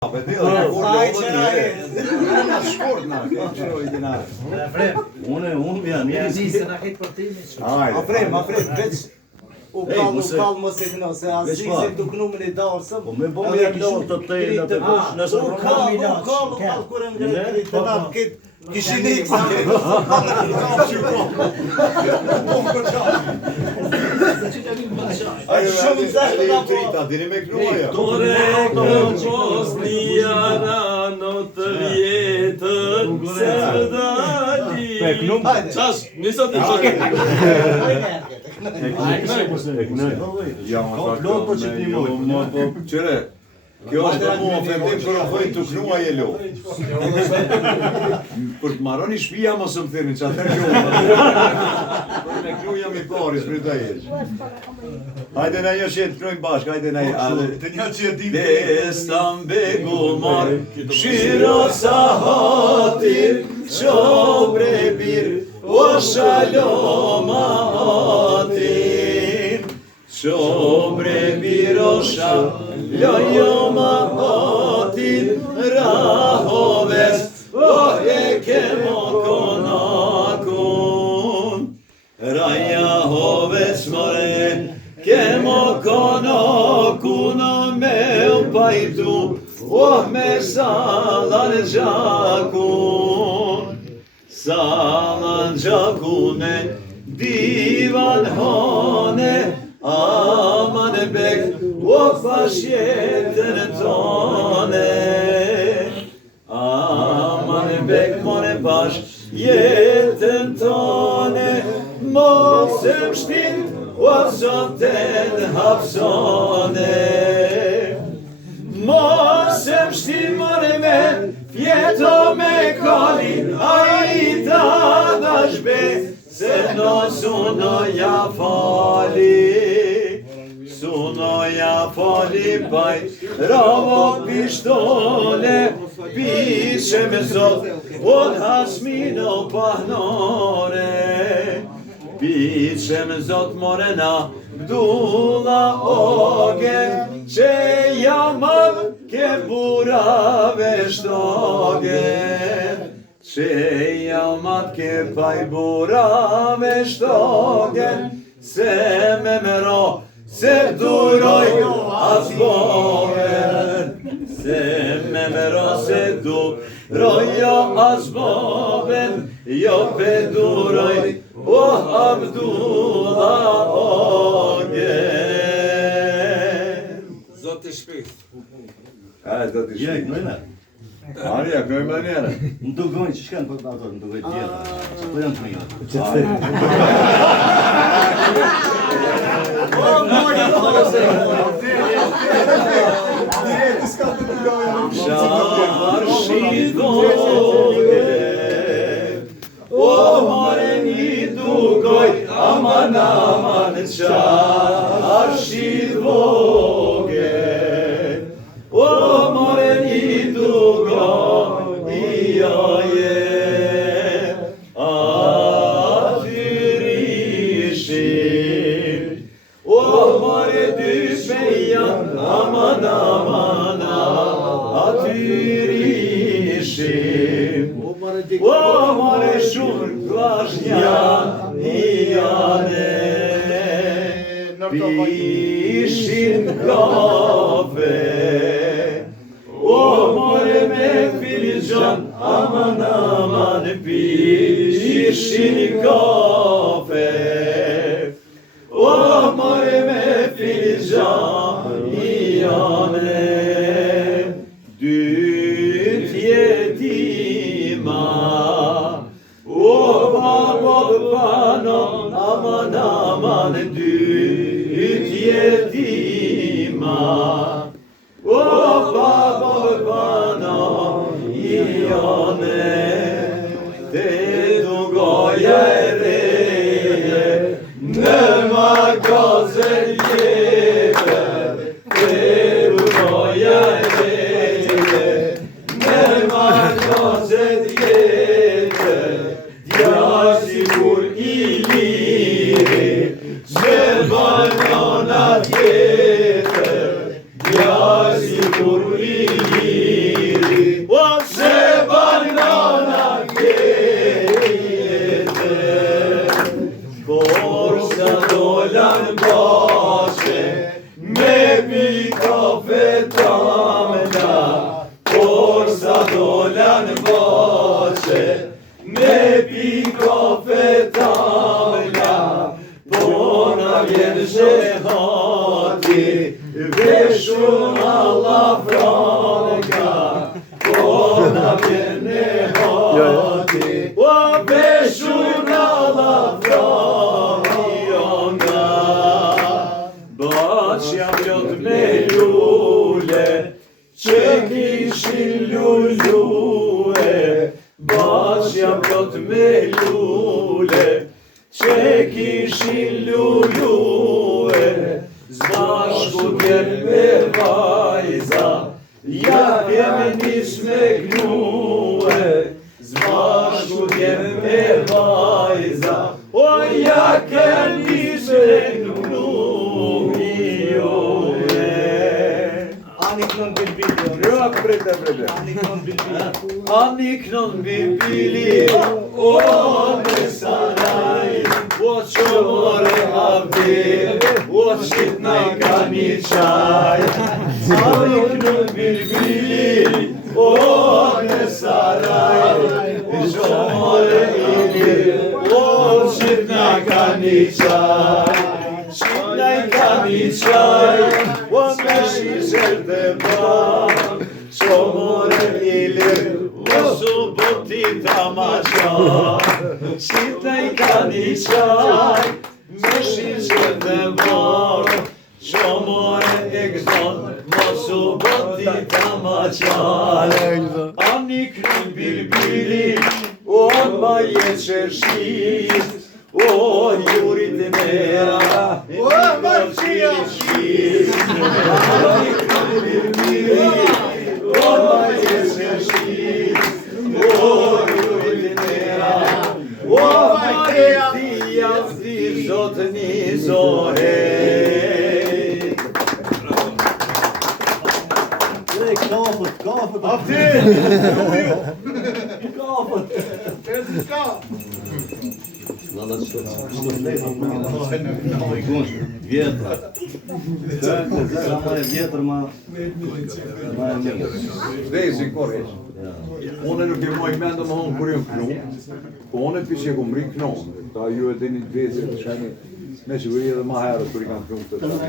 Unë jam U kallë mos e këno, se Azizit të kënumin e darësëm. Po me bëmë e kishëm të tejnë të kush nësë U kallë kërë më gërë të natë këtë kishin i kësa. Shumë zashtë nga po. Dini me kënua ja. Tore këpos njana në të vjetën se dali. Qash, njësat të qash. Ja, qëre, kjo është për mu ofendim kër ofojnë të knua je lo. Për të maroni shpia mos më thirën që atër gjohë. Për me knu jam I pari, së të jesh. Hajde na jo që të knujmë bashkë, hajde na jo. Destan begumar, shiro sa hatir, qobre bir, o shaloma hatir. Qobre bir o shaloma hatir, rahoves, o e kemo konakun. Raja hoves more, kemo konakun me u pajtu, oh me salan gjakun. Salan gjakune, divan hone, aman bek, oh fashjetën tone. Aman bek more pash, jetën tone, mos e mshtin, o zoten hapsone. Mos e mshtin more me, fjeto me kali, a I ta dashbe, se no sunoja fali. Sunoja fali paj, ravo pishtole, pishe me zot, od hasmino pahnore. Pishe me zot morena, bdula oge, që jamam ke burave shtoge. Që jamat ke paj burave shtoge, se me mero, se duroj as boven. Se me mero, se duroj as boven, jo pe duroj, oh Abdullah ogen. Zot I shpejt. A, do t'i Ja, shpik. knojnë. Arja, knoj më njërë. Në dugojnë që shkanë për ato, në dugojnë tjetë. Që të janë të mija. Qarshi doge, o more një dugoj, aman aman qarshi doge, o more një dugoj, iaje, atyrishin, o more dyshme janë, aman aman atyrishin. O more shumë klashnja jane, pishin kafe. O more me filizhan, aman aman pishin kafe. O more me filizhan jane, dyt jetima. O babo pano, aman aman dyt jetima. O babo pano ione, te dugoja e reje. kishin lullue, bashja plot me lule, që kishin lullue, zbashku djem me vajza, ja kemi nis me gnue, zbashku djem me vajza, o ja kemi nis me gnue. Anik non bilbili. Jo, prete. Anik non bilbili, o me saraj, o qomore avdi, o qitnaj ka një qaj. Anik non bilbili, o me saraj, o qomore avdi, o qitnaj ka një qaj. Qitnaj ka një qaj, o me shizër dhe ban, qomore ilir, o suboti tamaqan. Qitnaj ka një qaj, me shizër dhe ban, qomore e gzon, o suboti tamaqan. Anik në bilbili, o ma je qërshit, o jurit e mera, o marqia shqit. Anik në bilbili, o ma je qërshit, o jurit e mera, o marqia shqit, zot një zore. Kafët. Valla çfarë vjetra. Sa më e vjetër ma e mirë. Vdesi korreq. Unë nuk e moj mendë më honë kur jam knu, po unë pishe ku mri knu. Ta ju e dini të vdesi të shani me siguri edhe ma herët kur i kanë knu të shani.